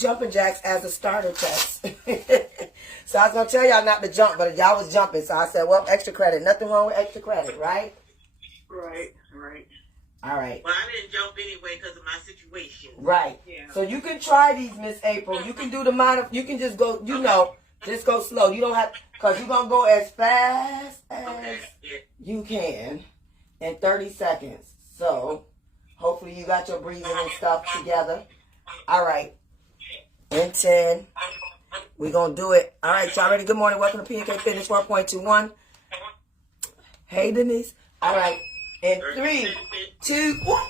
jumping jacks as a starter test. So I was going to tell y'all not to jump, but y'all was jumping. So I said, well, extra credit. Nothing wrong with extra credit, right? Right. All right. Well, I didn't jump anyway because of my situation. Right. Yeah. So you can try these, Miss April. You can do the minor. You can just go, just go slow. You don't have, because you're going to go as fast as you can in 30 seconds. So hopefully you got your breathing and stuff together. All right. In 10. We're going to do it. All right, y'all ready? Good morning. Welcome to PnK Fitness 4.21. Hey, Denise. All right. In 3, 2, 1.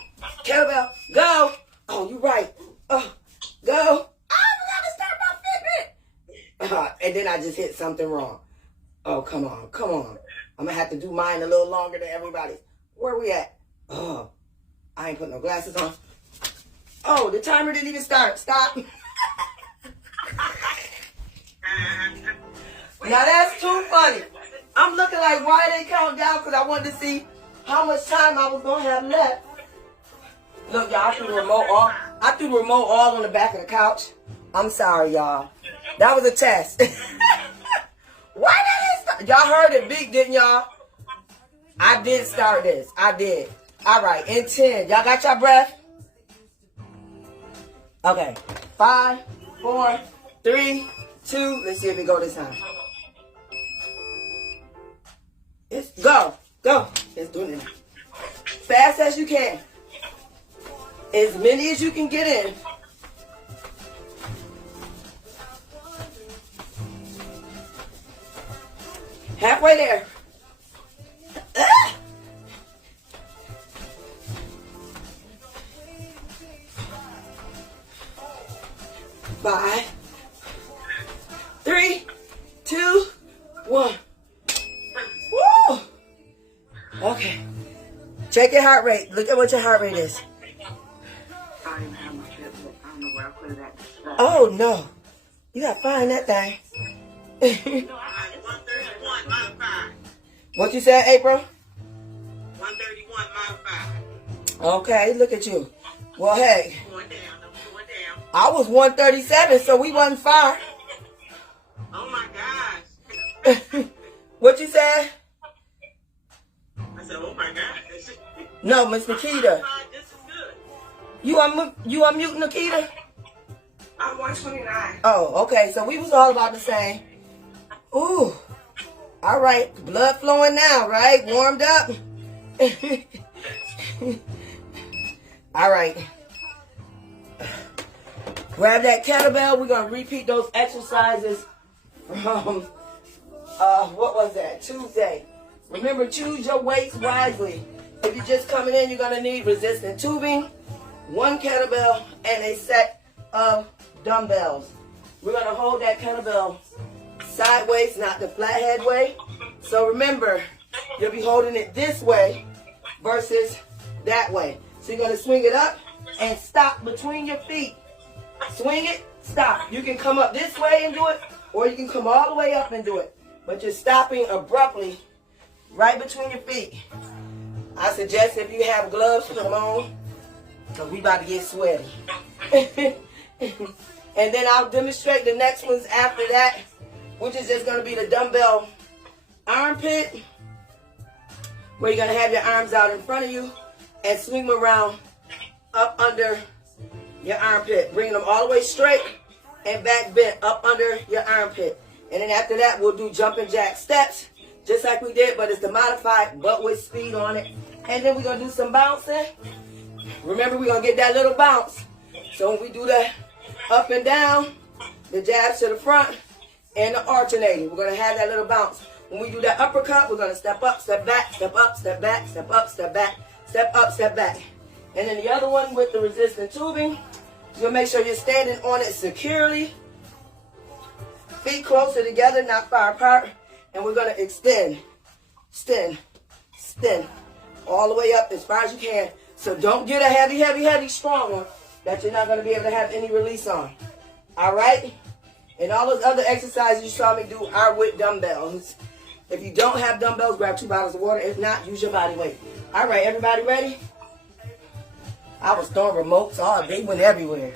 Kettlebell. Go. Oh, you're right. Oh, go. Oh, I forgot to start my Fitbit. And then I just hit something wrong. Oh, come on. I'm going to have to do mine a little longer than everybody. Where we at? Oh, I ain't putting no glasses on. Oh, the timer didn't even start. Stop. Now that's too funny. I'm looking like, why they count down? Because I wanted to see how much time I was going to have left. Look, y'all, I threw the remote all on the back of the couch. I'm sorry, y'all. That was a test. Why did it start? Y'all heard it big, didn't y'all? I did start this. I did. All right, in 10. Y'all got your breath? Okay. 5, 4, 3, 2. Let's see if we go this time. It's go. Let's do it now. Fast as you can. As many as you can get in. Halfway there. 5, 3, 2, 1. Woo! Okay. Check your heart rate. Look at what your heart rate is. I don't have my Fitbit. I don't know where I put it at. Oh, no. You got to find that thing. No, I had 131 modified. What you said, April? 131 modified. Okay, look at you. Well, hey. I'm going down. I was 137, so we wasn't far. Oh, my gosh. What you said? I said, oh, my gosh. No, Miss Nikita. This is good. You unmute Nikita? I'm 129. Oh, okay. So we was all about the same. Ooh. All right. Blood flowing now, right? Warmed up. All right. Grab that kettlebell. We're going to repeat those exercises from, what was that? Tuesday. Remember, choose your weights wisely. If you're just coming in, you're going to need resistant tubing, 1 kettlebell, and a set of dumbbells. We're going to hold that kettlebell sideways, not the flathead way. So remember, you'll be holding it this way versus that way. So you're going to swing it up and stop between your feet. Swing it, stop. You can come up this way and do it, or you can come all the way up and do it. But you're stopping abruptly right between your feet. I suggest if you have gloves, put them on, because we about to get sweaty. And then I'll demonstrate the next ones after that, which is just going to be the dumbbell armpit, where you're going to have your arms out in front of you and swing them around up under your armpit. Bring them all the way straight and back bent up under your armpit. And then after that, we'll do jumping jack steps, just like we did, but it's the modified, but with speed on it. And then we're going to do some bouncing. Remember, we're going to get that little bounce. So when we do that up and down, the jabs to the front, and the alternating, we're going to have that little bounce. When we do that uppercut, we're going to step up, step back, step up, step back, step up, step back, step up, step back. And then the other one with the resistant tubing, you'll make sure you're standing on it securely. Feet closer together, not far apart. And we're going to extend, all the way up as far as you can. So don't get a heavy, strong one that you're not going to be able to have any release on. All right? And all those other exercises you saw me do are with dumbbells. If you don't have dumbbells, grab 2 bottles of water. If not, use your body weight. All right, everybody ready? I was throwing remotes all. They went everywhere.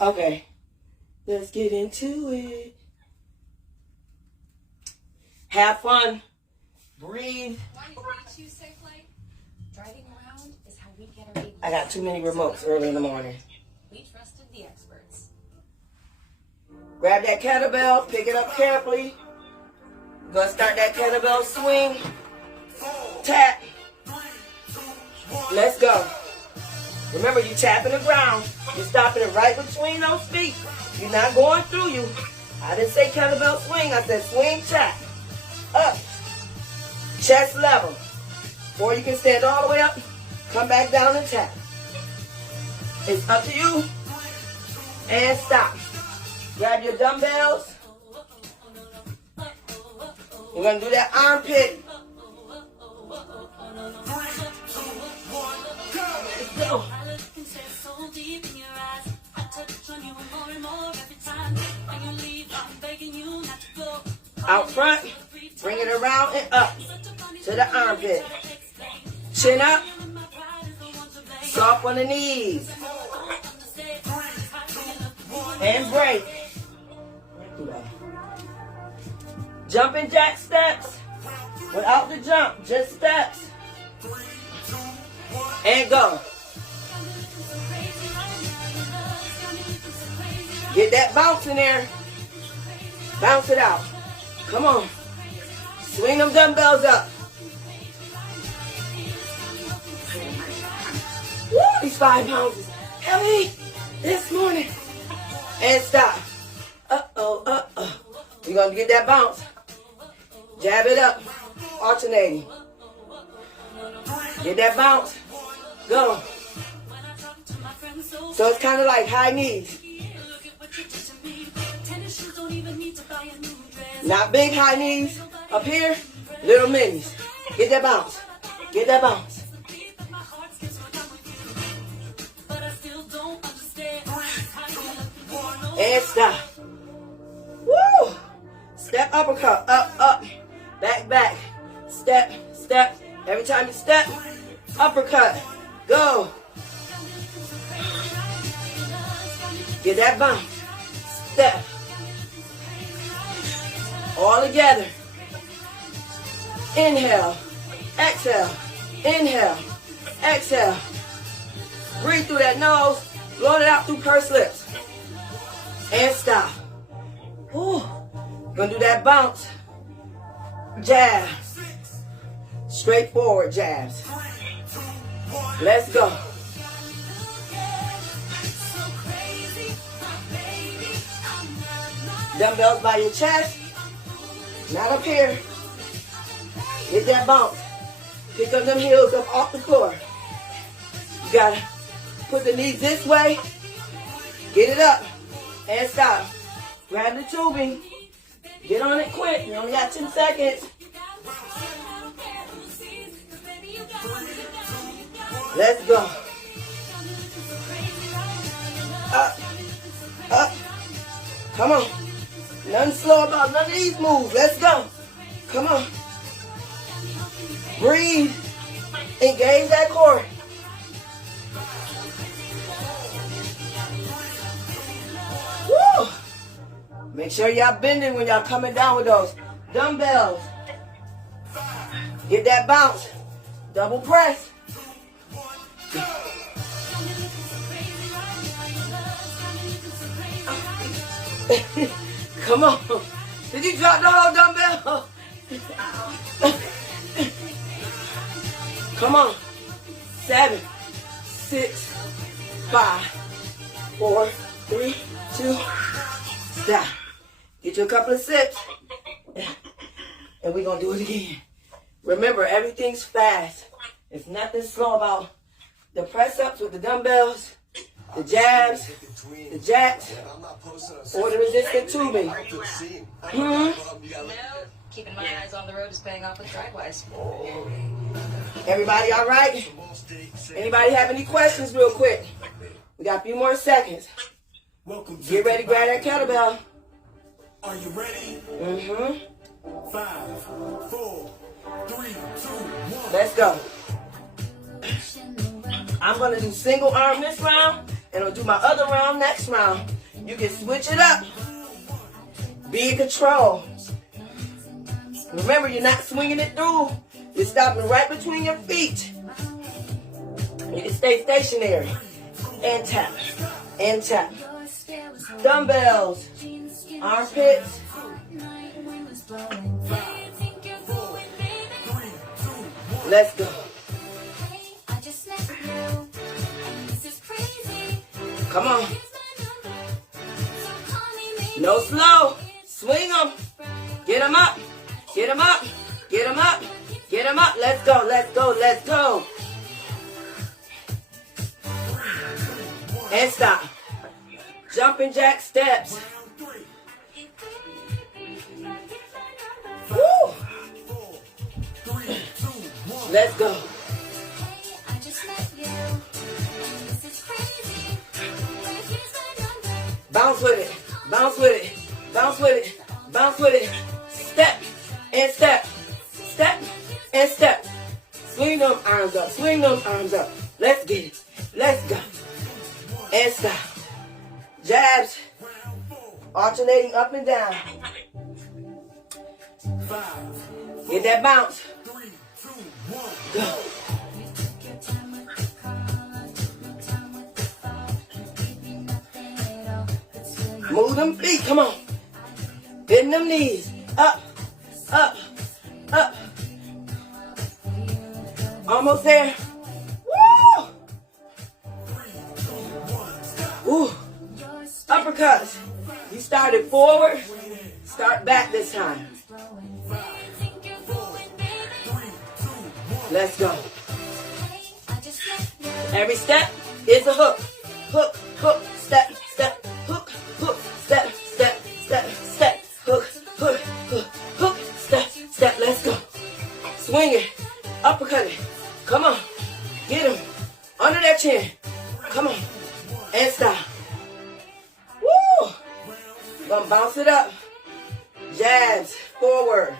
Okay. Let's get into it. Have fun. Breathe. Driving around is how we get our babies. I got too many remotes early in the morning. We trusted the experts. Grab that kettlebell, pick it up carefully. Gonna start that kettlebell swing. Tap. Let's go. Remember, you tapping the ground. You're stopping it right between those feet. You're not going through you. I didn't say kettlebell swing. I said swing, tap. Up. Chest level. Or you can stand all the way up. Come back down and tap. It's up to you. And stop. Grab your dumbbells. We're going to do that armpit. Let's go. Out front. Bring it around and up to the armpit. Chin up. Soft on the knees. And break. Jumping jack steps. Without the jump, just steps. And go. Get that bounce in there. Bounce it out. Come on. Swing them dumbbells up. Woo, these 5 pounds is heavy this morning. And stop. Uh-oh. We're going to get that bounce. Jab it up. Alternating. Get that bounce. Go. So it's kind of like high knees. Not big high knees. Up here, little minis. Get that bounce. Get that bounce. And stop. Woo! Step, uppercut. Up. Back. Step. Every time you step, uppercut. Go. Get that bounce. Step. All together. Inhale. Exhale. Inhale. Exhale. Breathe through that nose. Blow it out through pursed lips. And stop. Ooh. Gonna do that bounce. Jab. Straightforward jabs. Let's go. Dumbbells by your chest. Not up here. Get that bounce. Pick up them heels up off the floor. You gotta put the knees this way. Get it up. And stop. Grab the tubing. Get on it quick. You only got 10 seconds. Let's go. Up. Come on. Nothing slow about none of these moves. Let's go. Come on. Breathe. Engage that core. Woo! Make sure y'all bending when y'all coming down with those dumbbells. Get that bounce. Double press. Come on. Did you drop the whole dumbbell? Come on. 7, 6, 5, 4, 3, 2, stop. Get you a couple of sips. And we're going to do it again. Remember, everything's fast. There's nothing slow about the press-ups with the dumbbells, the jabs, the jacks, or the resistant tubing. No, keeping my eyes on the road is paying off with DriveWise. Everybody all right? Anybody have any questions real quick? We got a few more seconds. Get ready, grab that kettlebell. Are you ready? 5, 4, 3, 2, 1. Let's go. I'm going to do single arm this round, and I'll do my other round next round. You can switch it up. Be in control. Remember, you're not swinging it through. You're stopping right between your feet. You can stay stationary. And tap. And tap. Dumbbells. Armpits. Let's go. Come on. No slow. Swing them. Get them up. Get them up. Get them up. Get them up. Let's go. Let's go. Let's go. And stop. Jumping jack steps. Woo. Let's go. Bounce with it. Bounce with it. Bounce with it. Bounce with it. Step and step. Step and step. Swing them arms up. Swing them arms up. Let's get it. Let's go. And stop. Jabs. Alternating up and down. Get that bounce. Go. Move them feet. Come on. Bend them knees. Up. Up. Up. Almost there. Woo! Ooh. Uppercuts. You started forward. Start back this time. Let's go. Every step is a hook. Hook, hook, step, step, hook, hook, step, step, step, step, hook, hook, hook, hook, step, step. Let's go. Swing it. Uppercut it. Come on. Get him. Under that chin. Come on. And stop. Woo! Gonna bounce it up. Jabs. Forward.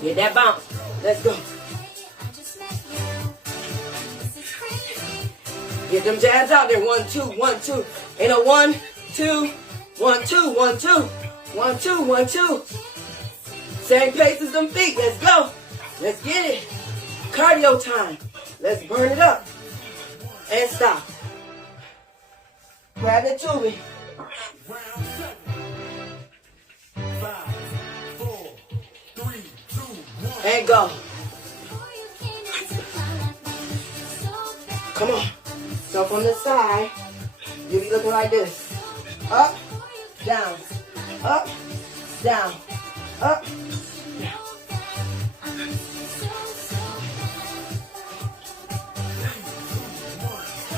Get that bounce. Let's go. Get them jabs out there. 1, 2, 1, 2. Ain't a 1, 2, 1, 2, 1, 2. 1, 2, 1, 2. Same pace as them feet. Let's go. Let's get it. Cardio time. Let's burn it up. And stop. Grab the tubing. And go. Come on. So from the side, you'll be looking like this. Up, down, up, down, up, down.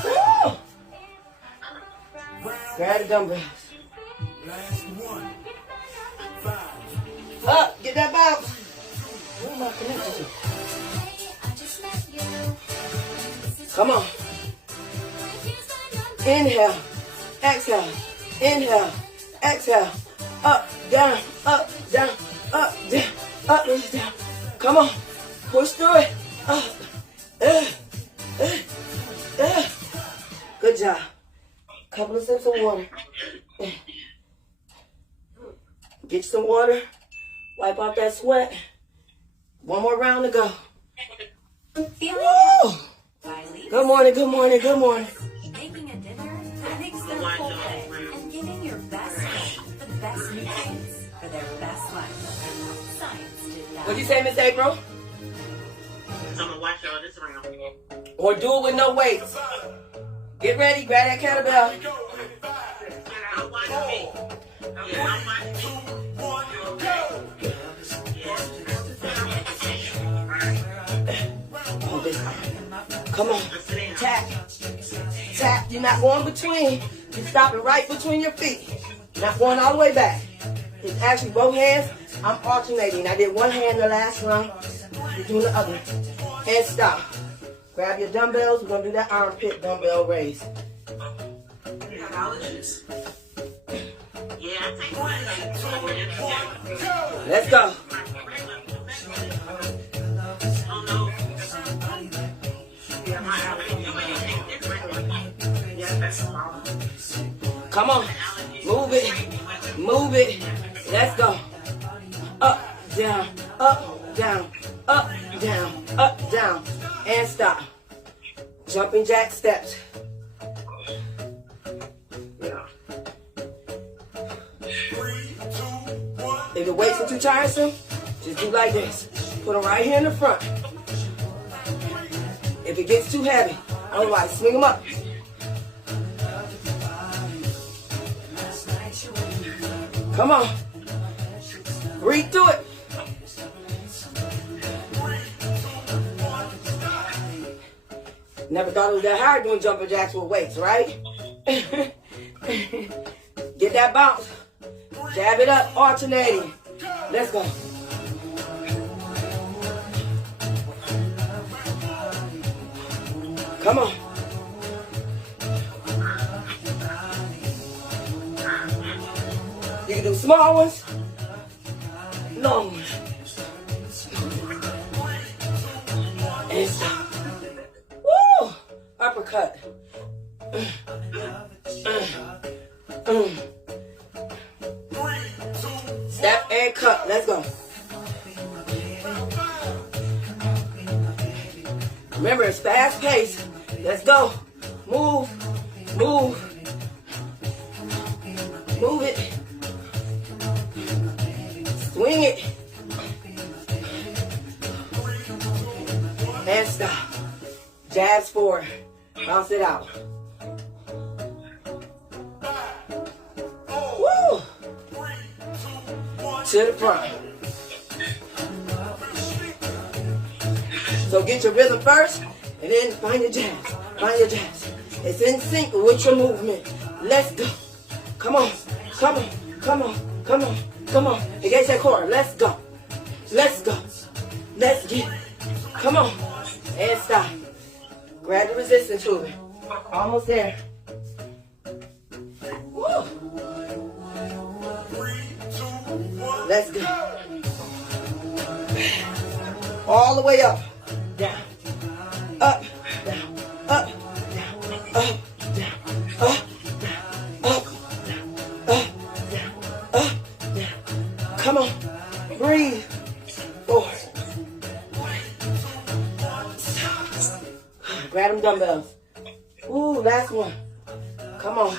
Woo! Grab the dumbbells. Up, get that bounce. Where am I connected to? Come on. Inhale, exhale, inhale, exhale, up, down, up, down, up, down, up, down. Come on, push through it. Good job. Couple of sips of water. Get some water. Wipe off that sweat. One more round to go. Woo! Good morning, good morning, good morning. Making a dinner that makes them full day and giving your best the best nutrients for their best life. Science did that. What'd you say, Miss April? I'm gonna watch y'all this round. Or do it with no weights. Get ready, grab that kettlebell. I'm watching me. Yeah, I'm watching me. Come on. Tap. Tap. You're not going between. You're stopping right between your feet. Not going all the way back. It's actually both hands. I'm alternating. I did one hand the last round. You're doing the other. And stop. Grab your dumbbells. We're going to do that armpit dumbbell raise. Yeah, I take one. Let's go. Oh no. Yeah, my Come on. Move it. Move it. Let's go. Up, down, up, down, up, down, up, down. And stop. Jumping jack steps. If the weights are too tiresome, just do like this. Put them right here in the front. If it gets too heavy, otherwise swing them up. Come on. Breathe through it. Never thought it was that hard doing jumping jacks with weights, right? Get that bounce. Jab it up, alternating. Let's go. Come on. You can do small ones, long ones. And stop. Woo! Uppercut. Step and cut. Let's go. Remember, it's fast paced. Let's go. Move. Move. Move it. Swing it. And stop. Jabs forward. Bounce it out. Woo! To the front. So get your rhythm first, and then find your jabs. Find your jabs. It's in sync with your movement. Let's go. Come on. Come on. Come on. Come on. Come on. Engage that core. Let's go. Let's go. Let's get it. Come on. And stop. Grab the resistance movement. Almost there. Woo. Let's go. All the way up. Down. Up. Down. Up. Down. Up. Down. Up. Down. Up. Down. Up. Down. Up. Down. Come on. Breathe. Forward. Grab them dumbbells. Ooh, last one. Come on.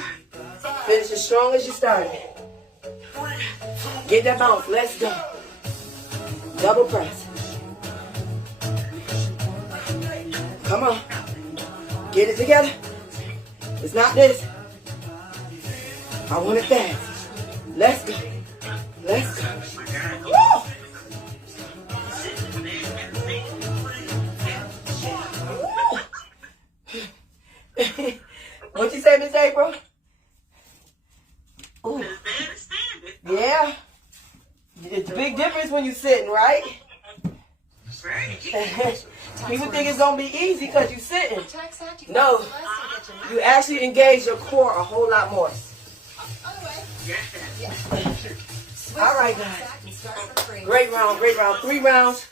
Finish as strong as you started. Get that bounce. Let's go. Double press. Come on. Get it together. It's not this. I want it fast. Let's go. Let's go. Woo! What you say, Miss April? Ooh. Yeah. It's a big difference when you're sitting, right? People think it's going to be easy because you're sitting. No. You actually engage your core a whole lot more. All right, guys. Great round, great round. 3 rounds,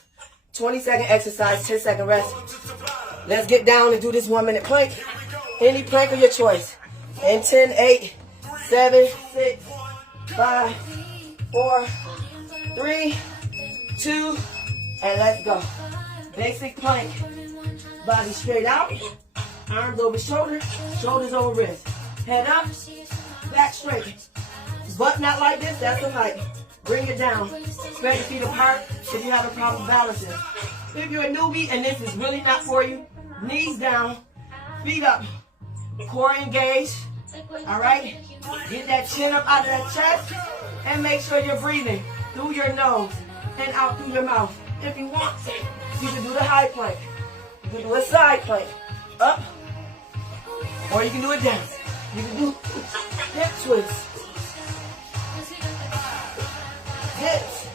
20-second exercise, 10-second rest. Let's get down and do this 1-minute plank. Any plank of your choice. In 10, 8, 7, 6, 5, 4, 3, 2, and let's go. Basic plank. Body straight out. Arms over shoulder. Shoulders over wrist. Head up. Back straight. Butt not like this. That's the height. Bring it down. Spread your feet apart if you have a problem balancing. If you're a newbie and this is really not for you, knees down. Feet up. Core engaged. All right? Get that chin up out of that chest. And make sure you're breathing through your nose and out through your mouth. If you want, you can do the high plank. You can do a side plank. Up. Or you can do it down. You can do hip twists. Hips.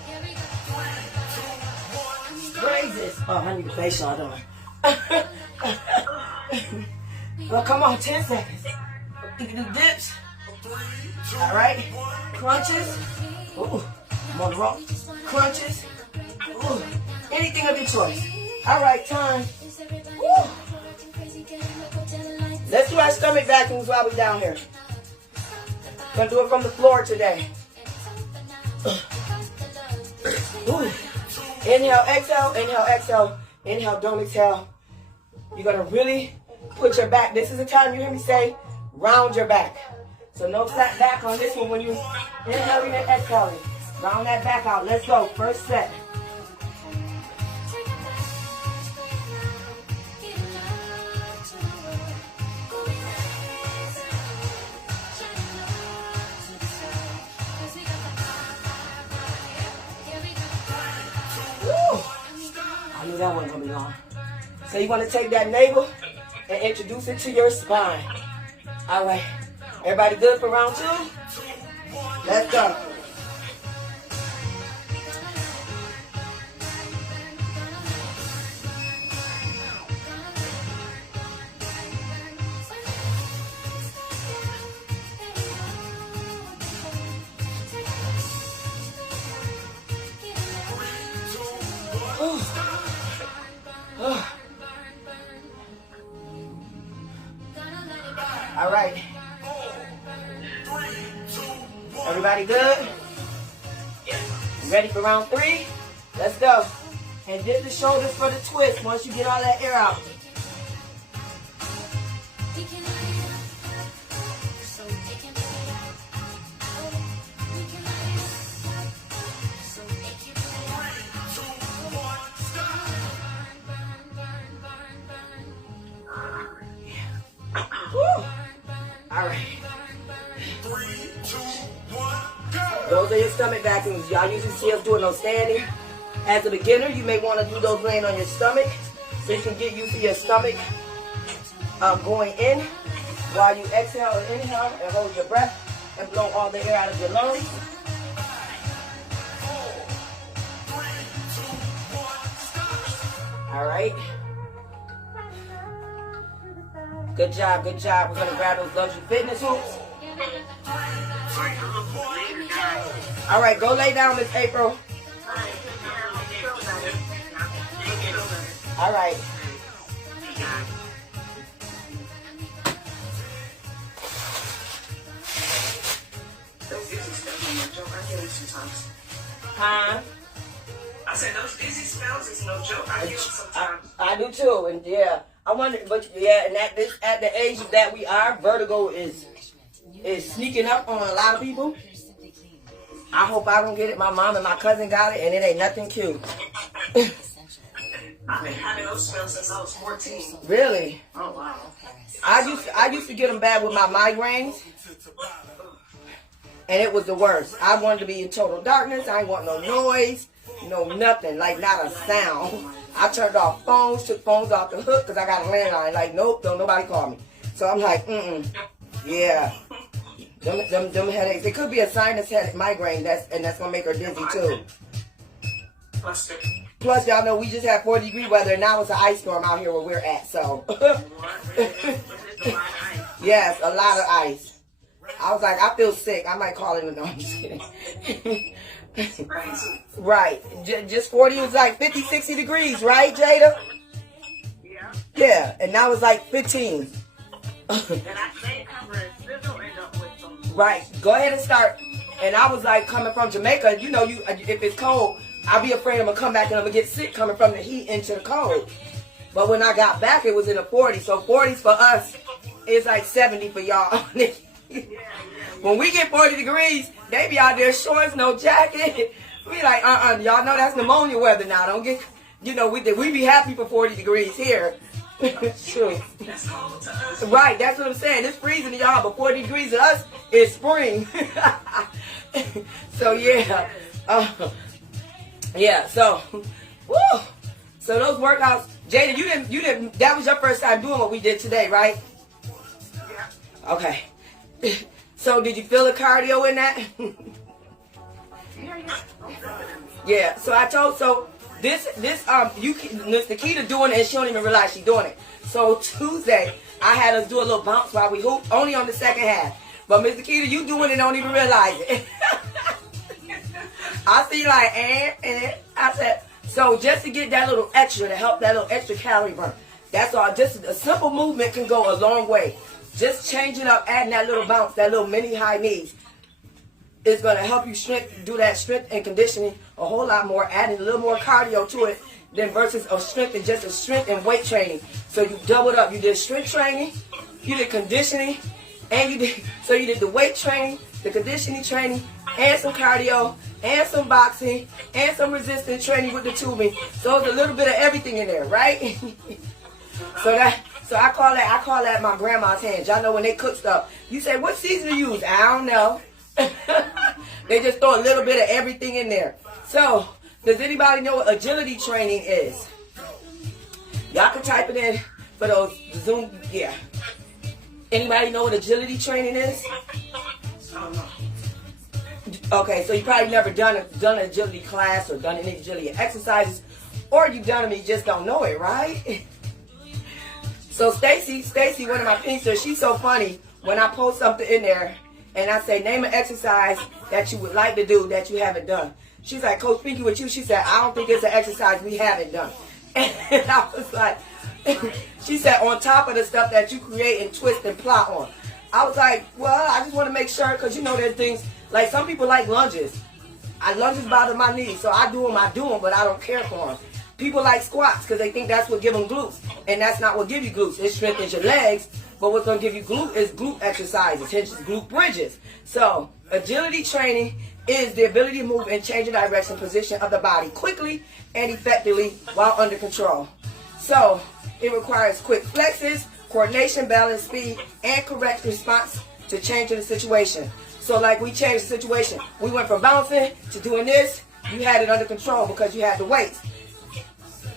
Raises. Oh, I need a face shot on. Well, come on, 10 seconds. You can do dips. All right. Crunches. Ooh, I'm on the rock. Crunches. Ooh, anything of your choice. All right, time. Woo. Let's do our stomach vacuums while we're down here. Gonna do it from the floor today. Ooh. Inhale, exhale, inhale, exhale, inhale, don't exhale. You're gonna really put your back. This is the time you hear me say, round your back. So no flat back on this one when you inhaling and exhaling. Round that back out. Let's go. First set. Woo. I knew that wasn't gonna be long. So you want to take that navel and introduce it to your spine. All right. Everybody good for round 2? Let's go. All right. Everybody good? Ready for round 3? Let's go. And dip the shoulders for the twist once you get all that air out. Woo. All right. 3, 2, 1, go! Those are your stomach vacuums. Y'all usually see us doing those standing. As a beginner, you may want to do those laying on your stomach so you can get used to your stomach going in while you exhale and inhale and hold your breath and blow all the air out of your lungs. 4, 3, 2, 1, stop! All right. Good job, good job. We're going to grab those luxury fitness hoops. All right, go lay down, Miss April. All right. Huh? I said those dizzy spells is no joke. I get them sometimes. I do too, and yeah, I wonder, but yeah, and at the age that we are, vertigo is sneaking up on a lot of people. I hope I don't get it. My mom and my cousin got it, and it ain't nothing cute. I've been having those spells since I was 14. Really? Oh wow. I used to get them bad with my migraines, and it was the worst. I wanted to be in total darkness. I ain't want no noise, no nothing, like not a sound. I turned off phones, took phones off the hook because I got a landline. Like, nope, don't nobody call me. So I'm like, yeah. Them headaches. It could be a sinus headache, migraine, that's gonna make her dizzy too. Plus, y'all know we just had 40-degree weather, and now it's an ice storm out here where we're at. So, yes, a lot of ice. I was like, I feel sick. I might call it. No, I'm just kidding. Right. Just 40 was like 50, 60 degrees, right, Jada? Yeah. Yeah, and now it's like 15. And I say cover it, still end up with some. Right. Go ahead and start. And I was like, coming from Jamaica, you know, if it's cold, I'll be afraid I'm going to come back and I'm going to get sick coming from the heat into the cold. But when I got back, it was in the 40s. So 40s for us is like 70 for y'all. When we get 40 degrees, they be out there shorts, no jacket. We like, y'all know that's pneumonia weather now. Don't get, you know, we be happy for 40 degrees here. True. That's cold to us. Right, that's what I'm saying. It's freezing to y'all, but 40 degrees to us is spring. So yeah. Yeah, so, woo. So those workouts, Jada, you didn't, that was your first time doing what we did today, right? Yeah. Okay. So did you feel the cardio in that? Yeah, so I told, so this, it's the key to doing it, and she don't even realize she's doing it. So Tuesday, I had us do a little bounce while we hoop, only on the second half. But Miss Nikita, you doing it, don't even realize it. I see like, I said, so just to get that little extra, to help that little extra calorie burn, That's all. Just a simple movement can go a long way. Just changing up, adding that little bounce, that little mini high knees, is going to help you do that strength and conditioning a whole lot more, adding a little more cardio to it than versus a strength and just a strength and weight training. So you doubled up. You did strength training, you did conditioning, and you did the weight training, the conditioning training, and some cardio, and some boxing, and some resistance training with the tubing. So it's a little bit of everything in there, right? So I call that my grandma's hands. Y'all know when they cook stuff, you say, what seasoning you use? I don't know. They just throw a little bit of everything in there. So, does anybody know what agility training is? Y'all can type it in for those Zoom. Yeah. Anybody know what agility training is? Okay, so you probably never done an agility class or done any agility exercises, or you've done them and you just don't know it, right? So Stacy, one of my pincers, she's so funny when I post something in there and I say, name an exercise that you would like to do that you haven't done. She's like, Coach Pinky, with you, she said, I don't think it's an exercise we haven't done. And I was like, she said, on top of the stuff that you create and twist and plot on. I was like, well, I just want to make sure, because you know there's things, like some people like lunges. Lunges bother my knees, so I do them, but I don't care for them. People like squats because they think that's what give them glutes, and that's not what give you glutes. It strengthens your legs, but what's going to give you glute is glute exercises, hence glute bridges. So agility training is the ability to move and change the direction, position of the body quickly and effectively while under control. So it requires quick flexes, coordination, balance, speed, and correct response to changing the situation. So like we changed the situation. We went from bouncing to doing this. You had it under control because you had the weights.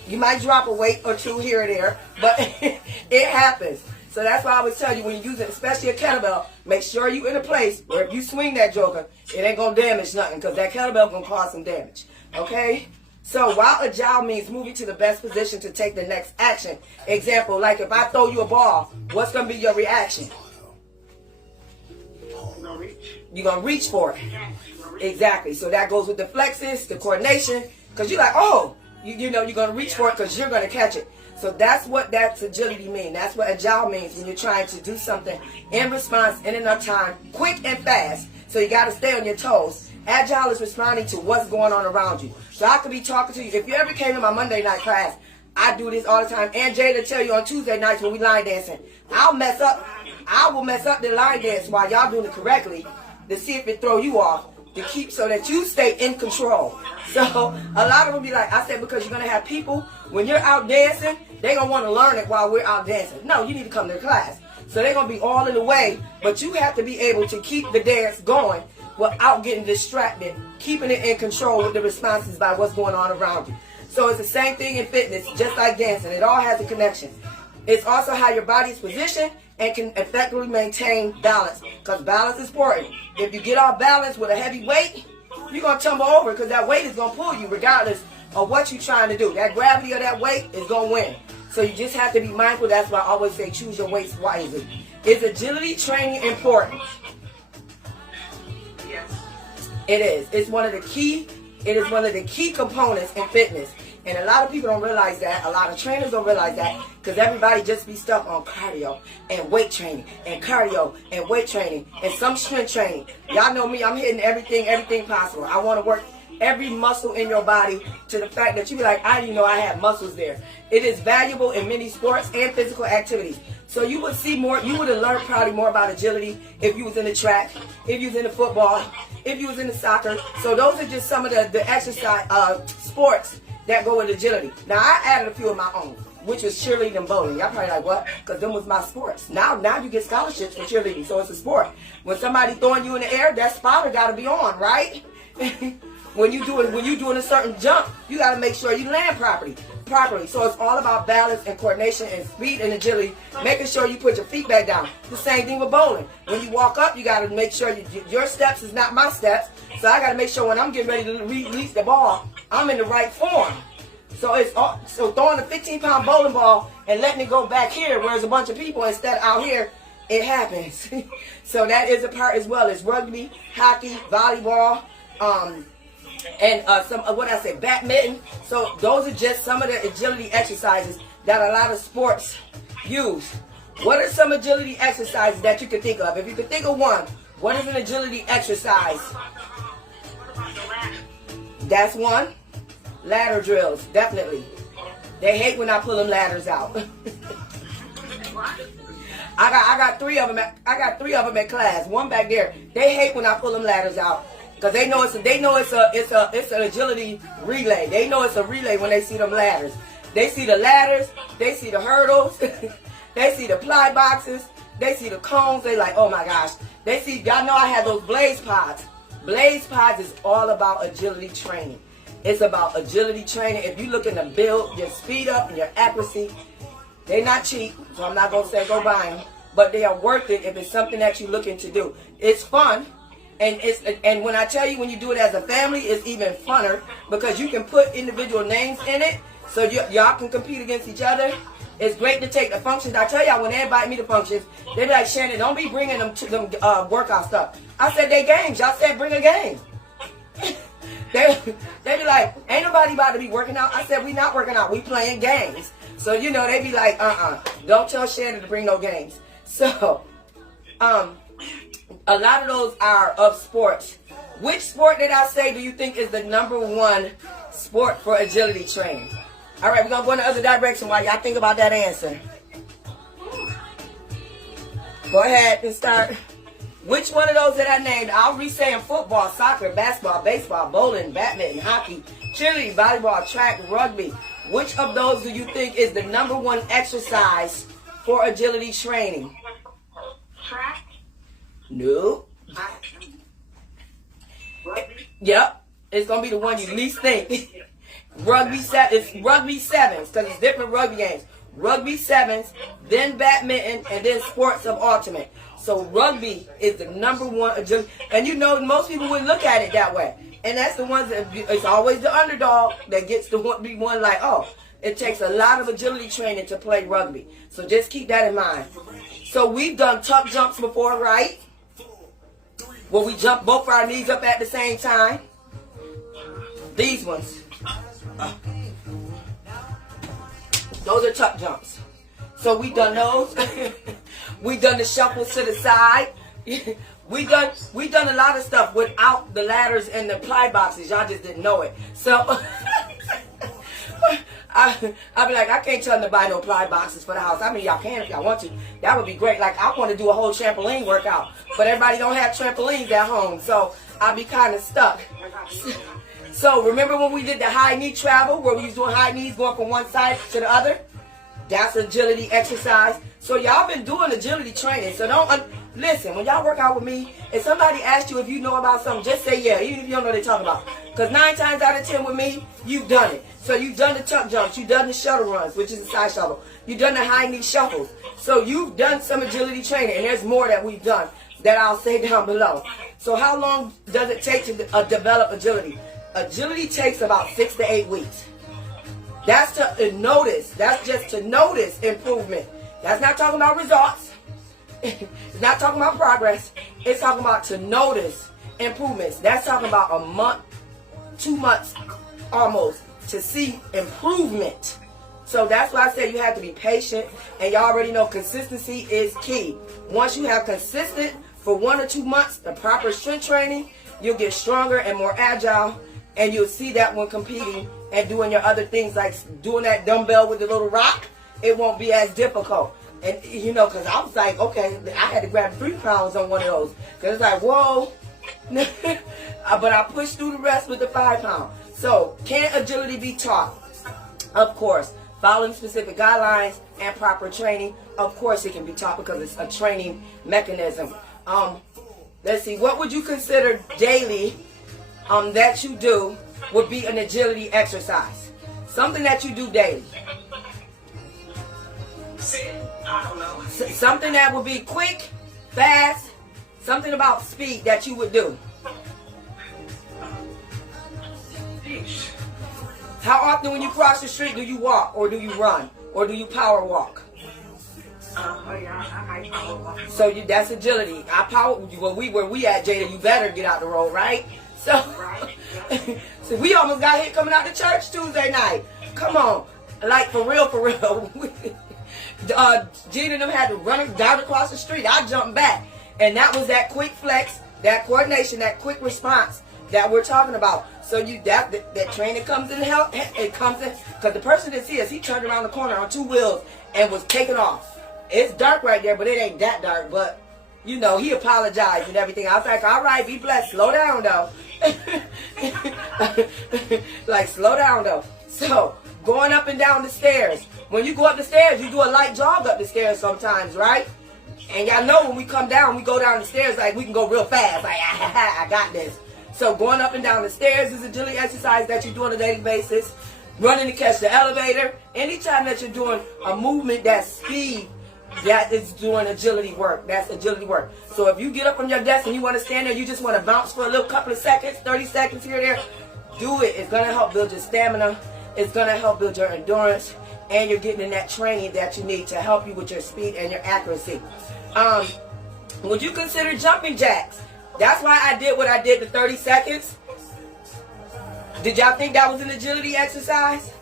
You might drop a weight or two here or there, but it happens. So that's why I always tell you, when you use it, especially a kettlebell, make sure you're in a place where if you swing that joker, it ain't going to damage nothing, because that kettlebell going to cause some damage. Okay? So while agile means moving to the best position to take the next action. Example, like if I throw you a ball, what's going to be your reaction? You're going to reach for it. Exactly. So that goes with the flexes, the coordination, because you're like, oh, you know, you're going to reach for it because you're going to catch it. So that's what that agility means. That's what agile means when you're trying to do something in response in enough time, quick and fast. So you got to stay on your toes. Agile is responding to what's going on around you. So I could be talking to you. If you ever came to my Monday night class, I do this all the time. And Jay will tell you on Tuesday nights when we line dancing, I will mess up the line dance while y'all doing it correctly to see if it throw you off, to keep so that you stay in control. So a lot of them be like, I said, because you're going to have people, when you're out dancing, they're going to want to learn it while we're out dancing. No, you need to come to the class. So they're going to be all in the way, but you have to be able to keep the dance going without getting distracted, keeping it in control with the responses by what's going on around you. So it's the same thing in fitness, just like dancing. It all has a connection. It's also how your body is positioned and can effectively maintain balance, because balance is important. If you get off balance with a heavy weight, you're going to tumble over, because that weight is going to pull you regardless of what you're trying to do. That gravity of that weight is going to win. So you just have to be mindful. That's why I always say choose your weights wisely. Is agility training important? Yes. It is. It is one of the key components in fitness. And a lot of people don't realize that. A lot of trainers don't realize that, because everybody just be stuck on cardio and weight training and cardio and weight training and some strength training. Y'all know me. I'm hitting everything possible. I want to work every muscle in your body to the fact that you be like, I didn't know I had muscles there. It is valuable in many sports and physical activities. So you would see more, you would have learned probably more about agility if you was in the track, if you was in the football, if you was in the soccer. So those are just some of the exercise sports that go with agility. Now I added a few of my own, which was cheerleading and bowling. Y'all probably like, what? Because them was my sports. Now you get scholarships for cheerleading, so it's a sport. When somebody throwing you in the air, that spotter got to be on, right? When you doing a certain jump, you got to make sure you land properly. So it's all about balance and coordination and speed and agility, making sure you put your feet back down. The same thing with bowling. When you walk up, you got to make sure your steps is not my steps. So I got to make sure when I'm getting ready to release the ball, I'm in the right form. So so throwing a 15-pound bowling ball and letting it go back here, where there's a bunch of people instead out here, it happens. So that is a part as well as rugby, hockey, volleyball, and badminton. So those are just some of the agility exercises that a lot of sports use. What are some agility exercises that you can think of? If you can think of one, what is an agility exercise? That's one. Ladder drills, definitely. They hate when I pull them ladders out. I got three of them. I got 3 of them at class. One back there. They hate when I pull them ladders out because they know it's an agility relay. They know it's a relay when they see them ladders. They see the ladders. They see the hurdles. They see the ply boxes. They see the cones. They like, oh my gosh. They see, y'all know I had those blaze pods. Blaze pods is all about agility training. It's about agility training. If you're looking to build your speed up and your accuracy, they're not cheap, so I'm not going to say go buy them. But they are worth it if it's something that you're looking to do. It's fun. And when I tell you when you do it as a family, it's even funner because you can put individual names in it so y'all can compete against each other. It's great to take the functions. I tell y'all, when they invite me to functions, they be like, Shannon, don't be bringing them to them workout stuff. I said, they games. Y'all said bring a game. they be like, ain't nobody about to be working out. I said, we not working out. We playing games. So, you know, they be like, don't tell Shannon to bring no games. So, a lot of those are of sports. Which sport did I say do you think is the #1 sport for agility training? All right, we're going to go in the other direction while y'all think about that answer. Go ahead and start. Which one of those that I named? I'll be saying football, soccer, basketball, baseball, bowling, badminton, hockey, cheerleading, volleyball, track, rugby. Which of those do you think is the #1 exercise for agility training? Track? No. Yep. It's going to be the one you least think. Rugby it's rugby sevens because it's different rugby games. Rugby sevens, then badminton, and then sports of ultimate. So rugby is the #1 agility. And you know, most people wouldn't look at it that way. And that's the ones that, it's always the underdog that gets to be one like, oh, it takes a lot of agility training to play rugby. So just keep that in mind. So we've done tuck jumps before, right? Where we jump both our knees up at the same time. These ones. Those are tuck jumps. So we done those. We done the shuffles to the side. We done a lot of stuff without the ladders and the ply boxes. Y'all just didn't know it. So I'll be like, I can't tell them to buy no ply boxes for the house. I mean, y'all can if y'all want to. That would be great. Like, I want to do a whole trampoline workout, but everybody don't have trampolines at home, so I'll be kind of stuck. So remember when we did the high knee travel, where we was doing high knees going from one side to the other? That's agility exercise. So y'all been doing agility training. So don't listen, when y'all work out with me, if somebody asks you if you know about something, just say yeah, even if you don't know what they're talking about. Because 9 times out of 10 with me, you've done it. So you've done the tuck jumps, you've done the shuttle runs, which is a side shuttle. You've done the high knee shuffles. So you've done some agility training, and there's more that we've done that I'll say down below. So how long does it take to develop agility? Agility takes about 6 to 8 weeks. That's to notice. That's just to notice improvement. That's not talking about results. It's not talking about progress. It's talking about to notice improvements. That's talking about a month, 2 months almost to see improvement. So that's why I say you have to be patient. And y'all already know consistency is key. Once you have consistent for 1 or 2 months, the proper strength training, you'll get stronger and more agile. And you'll see that when competing and doing your other things like doing that dumbbell with the little rock, it won't be as difficult. And you know, because I was like, okay, I had to grab 3 pounds on one of those. Because it's like, whoa. But I pushed through the rest with the 5 pound. So, can agility be taught? Of course. Following specific guidelines and proper training, of course it can be taught because it's a training mechanism. Let's see, what would you consider daily that you do would be an agility exercise? Something that you do daily. I don't know. Something that would be quick, fast, something about speed that you would do. How often when you cross the street do you walk, or do you run, or do you power walk? I might power walk. So that's agility. I power. Where we at, Jada, you better get out the road, right? So, Right. so we almost got hit coming out to church Tuesday night. Come on. Like, for real, for real. Gene and them had to run down across the street. I jumped back. And that was that quick flex, that coordination, that quick response that we're talking about. So that training comes in help. It comes in because the person that sees us, he turned around the corner on 2 wheels and was taking off. It's dark right there, but it ain't that dark. But you know, he apologized and everything. I was like, all right, be blessed. Slow down though. Like, slow down though. So going up and down the stairs. When you go up the stairs, you do a light jog up the stairs sometimes, right? And y'all know when we come down, we go down the stairs like we can go real fast. Like, I got this. So going up and down the stairs is agility exercise that you do on a daily basis. Running to catch the elevator. Anytime that you're doing a movement that's speed, that is doing agility work. That's agility work. So if you get up from your desk and you want to stand there, you just want to bounce for a little couple of seconds, 30 seconds here or there, do it. It's going to help build your stamina. It's going to help build your endurance. And you're getting in that training that you need to help you with your speed and your accuracy. Would you consider jumping jacks? That's why I did what I did, the 30 seconds. Did y'all think that was an agility exercise?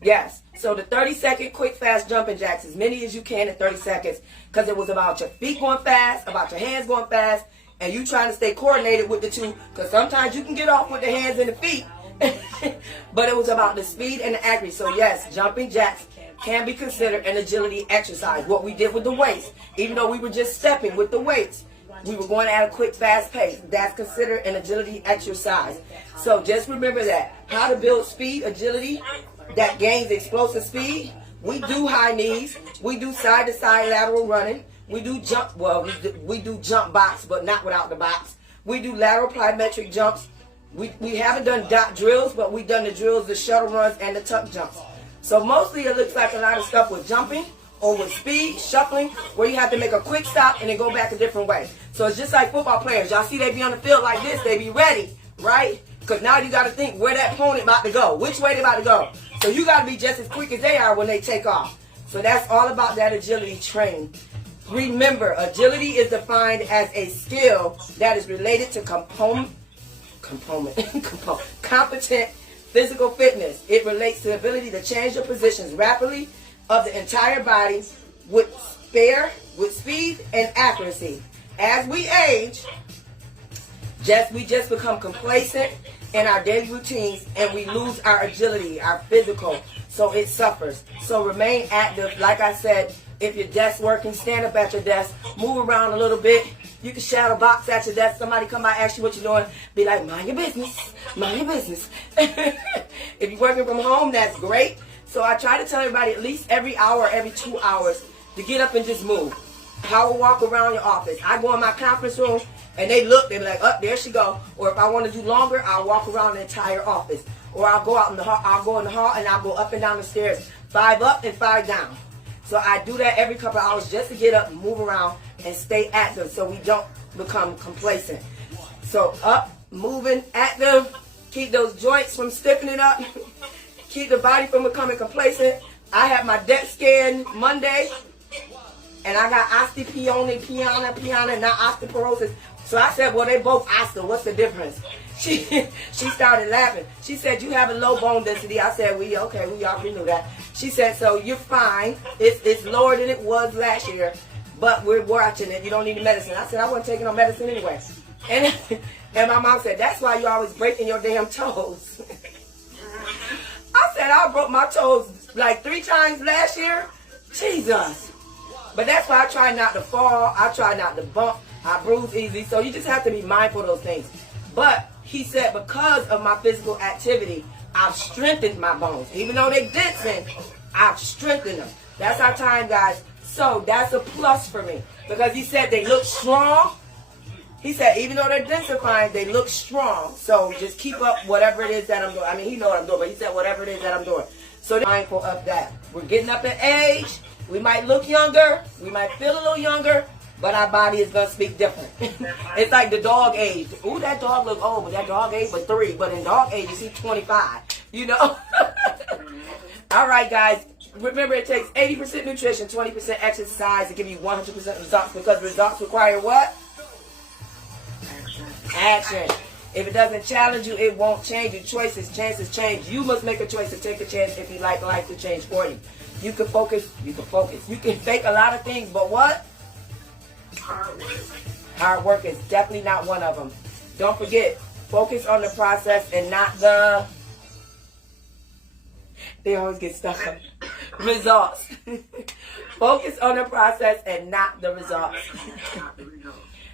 Yes. So the 30-second quick, fast jumping jacks, as many as you can in 30 seconds, because it was about your feet going fast, about your hands going fast, and you trying to stay coordinated with the two, because sometimes you can get off with the hands and the feet. But it was about the speed and the accuracy. So yes, jumping jacks can be considered an agility exercise. What we did with the weights, even though we were just stepping with the weights, we were going at a quick, fast pace. That's considered an agility exercise. So just remember that. How to build speed, agility, that gains explosive speed. We do high knees. We do side-to-side lateral running. We do jump, well, we do jump box, but not without the box. We do lateral plyometric jumps. We haven't done dot drills, but we've done the drills, the shuttle runs, and the tuck jumps. So mostly it looks like a lot of stuff with jumping or with speed, shuffling, where you have to make a quick stop and then go back a different way. So it's just like football players. Y'all see they be on the field like this, they be ready, right? Because now you got to think where that opponent about to go, which way they about to go. So you got to be just as quick as they are when they take off. So that's all about that agility training. Remember, agility is defined as a skill that is related to competent physical fitness. It relates to the ability to change your positions rapidly of the entire body with speed and accuracy. As we age, we just become complacent in our daily routines and we lose our agility, our physical, so it suffers. So remain active. Like I said, if your desk working, stand up at your desk, move around a little bit. You can shadow box at your desk. Somebody come by, ask you what you're doing. Be like, mind your business. Mind your business. If you're working from home, that's great. So I try to tell everybody at least every hour, every 2 hours to get up and just move. Power walk around your office. I go in my conference room and they look, they're like, oh, there she go. Or if I want to do longer, I'll walk around the entire office. Or I'll go out in the hall, I'll go in the hall and I'll go up and down the stairs, 5 up and 5 down. So I do that every couple of hours just to get up, move around, and stay active so we don't become complacent. So up, moving, active, keep those joints from stiffening up, keep the body from becoming complacent. I have my DEXA scan Monday, and I got osteopenia, not osteoporosis. So I said, well, they both osteo. What's the difference? She started laughing. She said, you have a low bone density. I said, we already knew that. She said, so you're fine. It's lower than it was last year, but we're watching it. You don't need the medicine. I said, I wasn't taking no medicine anyway. And my mom said, that's why you're always breaking your damn toes. I said, I broke my toes like 3 times last year. Jesus. But that's why I try not to fall. I try not to bump. I bruise easy. So you just have to be mindful of those things. But he said, because of my physical activity, I've strengthened my bones. Even though they didn't, I've strengthened them. That's our time, guys. So that's a plus for me. Because he said they look strong. He said, even though they're densifying, they look strong. So just keep up whatever it is that I'm doing. I mean, he knows what I'm doing, but he said whatever it is that I'm doing. So they're mindful of that. We're getting up in age. We might look younger. We might feel a little younger. But our body is going to speak different. It's like the dog age. Ooh, that dog look old, but that dog age but 3. But in dog age, you see 25. You know? All right, guys. Remember, it takes 80% nutrition, 20% exercise to give you 100% results. Because results require what? Action. If it doesn't challenge you, it won't change. Your choices, chances change. You must make a choice to take a chance if you like life to change for you. You can focus. You can focus. You can fake a lot of things, but what? Hard work is definitely not one of them. Don't forget, focus on the process and not the... They always get stuck on results. Focus on the process and not the results.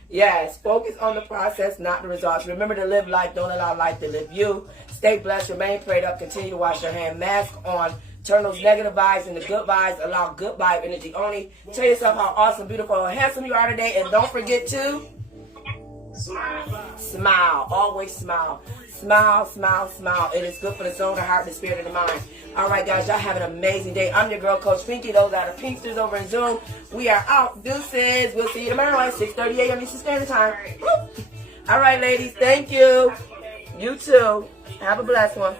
Yes, focus on the process, not the results. Remember to live life. Don't allow life to live you. Stay blessed. Remain prayed up. Continue to wash your hand. Mask on. Turn those negative vibes into good vibes. Allow good vibe energy only. Tell yourself how awesome, beautiful, and handsome you are today. And don't forget to smile. Always smile. Smile, smile, smile. It is good for the soul, the heart, the spirit, and the mind. All right, guys, y'all have an amazing day. I'm your girl, Coach Pinky. Those are the Pinksters over in Zoom. We are out. Deuces. We'll see you tomorrow at 6:30 a.m. Eastern Standard Time. Woo. All right, ladies. Thank you. You too. Have a blessed one.